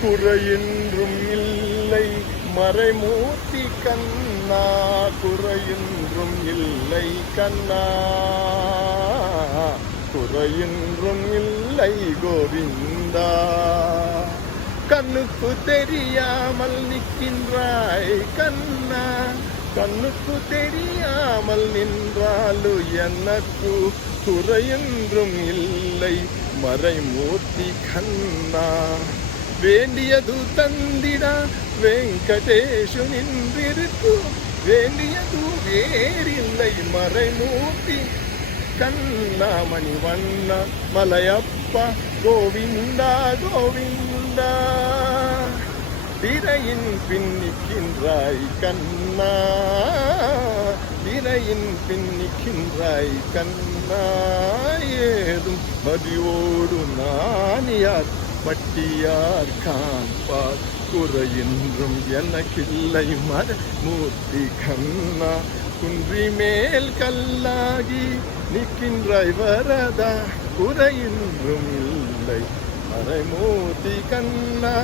குறையின்றும் இல்லை மறைமூர்த்தி கண்ணா, குறையின்றும் இல்லை கண்ணா, குறையின்றும் இல்லை கோவிந்தா. கண்ணுக்கு தெரியாமல் நிற்கின்றாய் கண்ணா, கண்ணுக்கு தெரியாமல் நின்றாலும் எனக்கு குறையென்றும் இல்லை மறைமூர்த்தி கண்ணா. வேண்டியது தந்திடா வெங்கடேஷு நின்றிருக்கு, வேண்டியது வேறில்லை மறைமூர்த்தி கண்ணா. மணிவண்ண மலையப்பா கோவிந்தா கோவிந்தா. திரையின் பின்னிக்கின்றாய் கண்ணா, திரையின் பின்னிக்கின்றாய் கண்ணா. ஏதும் மதியோடு நான் யார் பட்டியார் காண்பார், குறையின்றும் எனக்கில்லை மறைமூர்த்தி கண்ணா. குன்றி மேல் கல்லாகி நிற்கின்றாய் வரதா, குறையின்றும் இல்லை மறைமூர்த்தி கண்ணா.